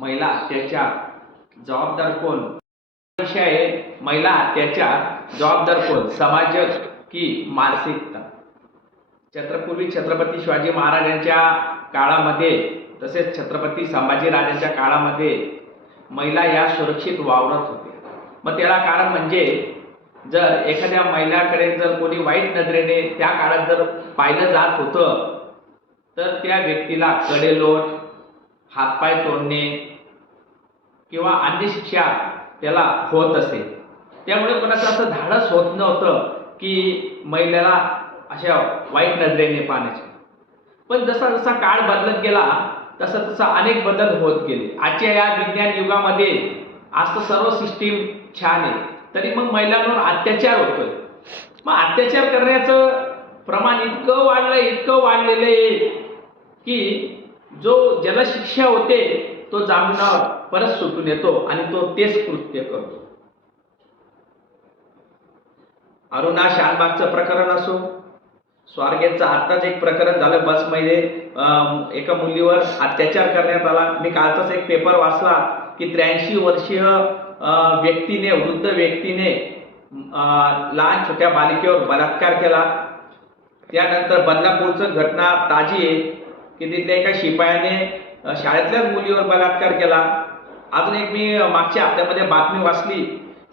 महिला अत्याचार जबाबदार कोण? विषय आहे महिला अत्याचार जबाबदार कोण? समाज की मानसिकता छत्रपूर्वी छत्रपती शिवाजी महाराजांच्या काळामध्ये तसेच छत्रपती संभाजीराजांच्या काळामध्ये महिला या सुरक्षित वावरत होत्या. मग त्याला कारण म्हणजे जर एखाद्या महिलाकडे जर कोणी वाईट नजरेने त्या काळात जर पाहिलं जात होतं तर त्या व्यक्तीला कडेलोट हातपाय तोडणे किंवा अन्य शिक्षा त्याला होत असे. त्यामुळे कोणाचं असं धाडस होत नव्हतं की महिलेला अशा वाईट नजरेने पाहण्याचे. पण जसा जसा काळ बदलत गेला तसा तसा अनेक बदल होत गेले. आजच्या या विज्ञान युगामध्ये आज तर सर्व सिस्टीम छान आहे. तरी मग महिलांवर अत्याचार होतोय. मग अत्याचार करण्याचं प्रमाण इतकं वाढलं इतकं वाढलेलं आहे की जो ज्याला शिक्षा होते तो जामिनावर परत सुटून येतो आणि तो तेच कृत्य करतो. अरुणा शानबागचं प्रकरण असो स्वारगेटचं आत्ताच एक प्रकरण झालं बसमध्ये एका मुलीवर अत्याचार करण्यात आला. मी कालचाच एक पेपर वाचला की त्र्याऐंशी वर्षीय व्यक्तीने वृद्ध व्यक्तीने लहान छोट्या बालिकेवर बलात्कार केला. त्यानंतर बदलापूरचं घटना ताजी आहे. की तिथल्या एका शिपायाने शाळेतल्याच मुलीवर बलात्कार केला. अजून एक मी मागच्या हप्त्यामध्ये बातमी वाचली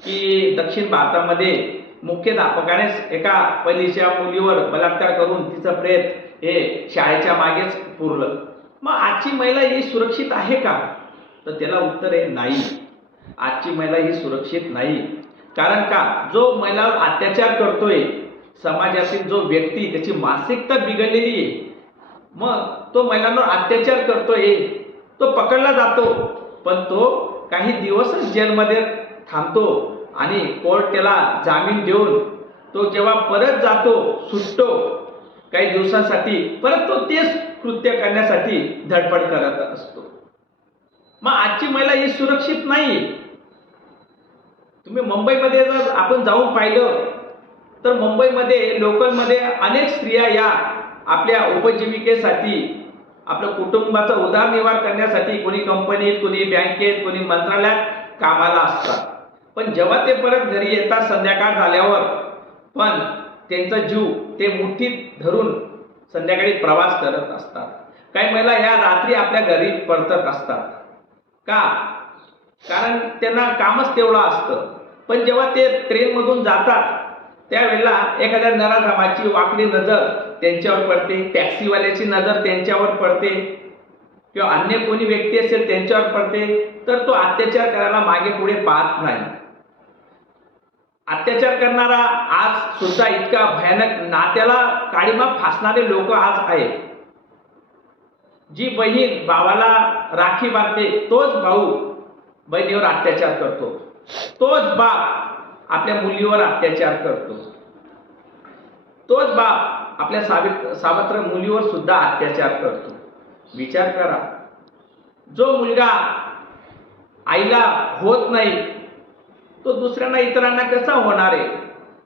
की दक्षिण भारतामध्ये मुख्याध्यापकानेच एका पहिलीच्या मुलीवर बलात्कार करून तिचं प्रेत हे शाळेच्या मागेच पुरलं. मग आजची महिला ही सुरक्षित आहे का? तर त्याला उत्तर आहे नाही. आजची महिला ही सुरक्षित नाही. कारण का? जो महिलावर अत्याचार करतोय समाजातील जो व्यक्ती त्याची मानसिकता बिघडलेली आहे मग तो महिलांवर अत्याचार करतोय. तो पकडला जातो. पण तो काही दिवसच जेलमध्ये थांबतो आणि कोर्ट त्याला जामीन देऊन तो जेव्हा परत जातो सुटतो काही दिवसांसाठी परत तो तेच कृत्य करण्यासाठी धडपड करत असतो. मग आजची महिला ही सुरक्षित नाही. तुम्ही मुंबईमध्ये जर आपण जाऊन पाहिलं तर मुंबईमध्ये लोकलमध्ये अनेक स्त्रिया या आपल्या उपजीविकेसाठी आपल्या कुटुंबाचा उदरनिर्वाह करण्यासाठी कोणी कंपनीत कोणी बँकेत कोणी मंत्रालयात कामाला असतात. पण जेव्हा ते परत घरी येतात संध्याकाळ झाल्यावर पण त्यांचा जीव ते मुठीत धरून संध्याकाळी प्रवास करत असतात. काही महिला या रात्री आपल्या घरी परतत असतात. का? कारण त्यांना कामच तेवढं असतं. पण जेव्हा ते ट्रेनमधून जातात त्यावेळेला एखाद्या नराधामाची वाकडी नजर त्यांच्यावर पडते. टॅक्सीवाल्याची नजर त्यांच्यावर पडते. किंवा अन्य कोणी व्यक्ती असेल त्यांच्यावर पडते तर तो अत्याचार करायला मागे पुढे पाहत नाही. अत्याचार करणारा आज सुद्धा इतका भयानक नात्याला काळीमा फासणारे लोक आज आहे जी बहीण भावाला राखी बांधते तोच भाऊ बहिणीवर अत्याचार करतो. तोच बाप आपल्या मुलीवर अत्याचार करतो. तोच बाप आपल्या सावित सावत्र मुलीवर सुद्धा अत्याचार करतो. विचार करा. जो मुलगा आईला होत नाही तो दुसऱ्यांना इतरांना कसा होणार आहे?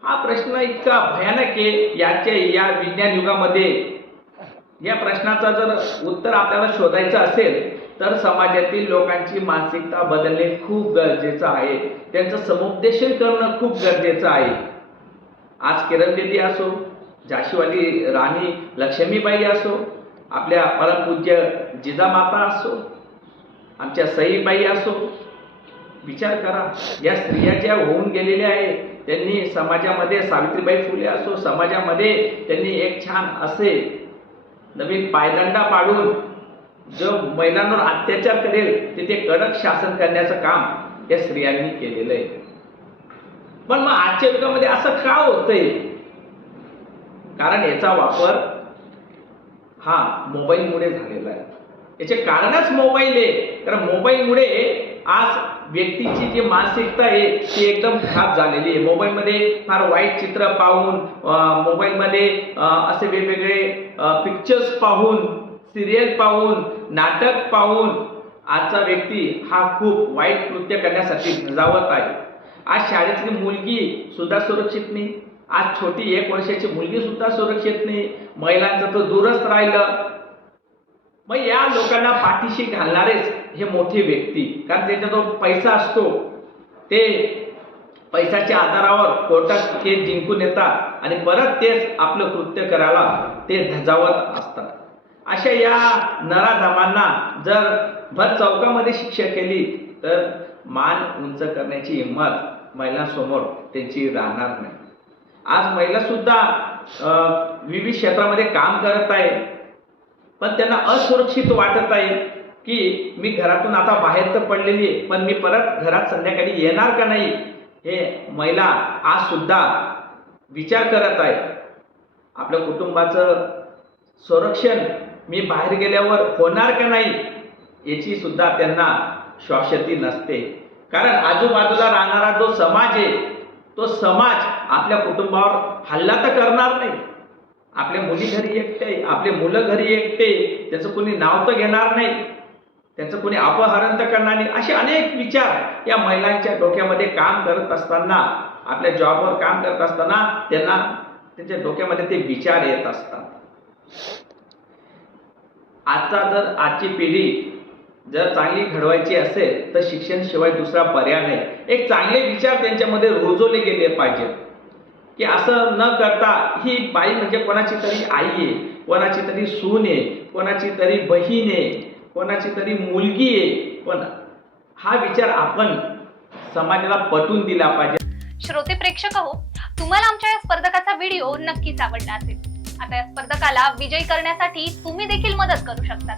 हा प्रश्न इतका भयानक आहे. याच्या या विज्ञान युगामध्ये या प्रश्नाचा जर उत्तर आपल्याला शोधायचं असेल तर समाजातील लोकांची मानसिकता बदलणे खूप गरजेचं आहे. त्यांचं समुपदेशन करणं खूप गरजेचं आहे. आज किरण बेदी असो झाशीवाली राणी लक्ष्मीबाई असो आपल्या परमपूज्य जिजामाता असो आमच्या सईबाई असो विचार करा. या स्त्रिया ज्या होऊन गेलेल्या आहेत त्यांनी समाजामध्ये सावित्रीबाई फुले असो समाजामध्ये त्यांनी एक छान असे नवीन पायदंडा पाडून जो महिलांवर अत्याचार करेल तिथे कडक शासन करण्याचं काम या स्त्रियांनी केलेलं आहे. पण मग आजच्या युगामध्ये असं का होतंय? कारण याचा वापर हा मोबाईलमुळे झालेला आहे. याचे कारणच मोबाईल आहे. कारण मोबाईलमुळे आज व्यक्तीची जी मानसिकता आहे ती एकदम खराब झालेली आहे. मोबाईलमध्ये फार वाईट चित्र पाहून मोबाईलमध्ये असे वेगवेगळे पिक्चर्स पाहून सिरियल पाहून नाटक पाहून आजचा व्यक्ती हा खूप वाईट कृत्य करण्यासाठी जावत आहे. आज शाळेतली मुलगी सुद्धा सुरक्षित नाही. आज छोटी एक वर्षाची मुलगी सुद्धा सुरक्षित नाही. महिलांचं तर दूरच राहिलं. मग या लोकांना पाठीशी घालणारेच हे मोठी व्यक्ती. कारण त्याच्याजवळ पैसा असतो ते पैशाच्या आधारावर कोर्टात केस जिंकून येतात आणि परत तेच आपलं कृत्य करायला ते धजावत असतात. अशा या नराधमांना जर भर चौकामध्ये शिक्षा केली तर मान उंच करण्याची हिंमत महिलांसमोर त्यांची राहणार नाही. आज महिला सुद्धा विविध क्षेत्रामध्ये काम करत आहे पण त्यांना असुरक्षित वाटत आहे की मी घरातून आता बाहेर तर पडलेली आहे पण मी परत घरात संध्याकाळी येणार का नाही हे महिला आज सुद्धा विचार करत आहे आपल्या कुटुंबाचं संरक्षण मी बाहेर गेल्यावर होणार का नाही याची सुद्धा त्यांना श्वासती नसते. कारण आजूबाजूला राहणारा जो समाज आहे तो समाज आपल्या कुटुंबावर हल्ला तर करणार नाही. आपल्या मुली घरी एकटे आपले मुलं घरी एकटे त्याचं कोणी नाव तर घेणार नाही. त्याचं कोणी अपहरण तर करणार नाही. असे अनेक विचार या महिलांच्या डोक्यामध्ये काम करत असताना आपल्या जॉबवर काम करत असताना त्यांना त्यांच्या डोक्यामध्ये ते विचार येत असतात. आजचा जर आजची पिढी जर चांगली घडवायची असेल तर शिक्षणाशिवाय दुसरा पर्याय नाही. एक चांगले विचार त्यांच्यामध्ये रुजवले गेले पाहिजेत. की असं न करता ही बाई म्हणजे कोणाची तरी आई आहे कोणाची तरी सून आहे कोणाची तरी बहीण आहे कोणाची तरी मुलगी आहे. पण हा विचार आपण समाजाला पटवून दिला पाहिजे. श्रोते प्रेक्षक हो तुम्हाला आमच्या या स्पर्धकाचा व्हिडिओ नक्कीच आवडला असेल. आता या स्पर्धकाला विजयी करण्यासाठी तुम्ही देखील मदत करू शकता.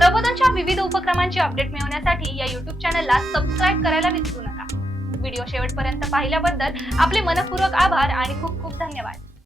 प्रबोधनच्या विविध उपक्रमांची अपडेट मिळवण्यासाठी या युट्यूब चॅनलला सबस्क्राईब करायला विसरू नका. व्हिडिओ शेवटपर्यंत पाहिल्याबद्दल आपले मनपूर्वक आभार आणि खूप खूप धन्यवाद.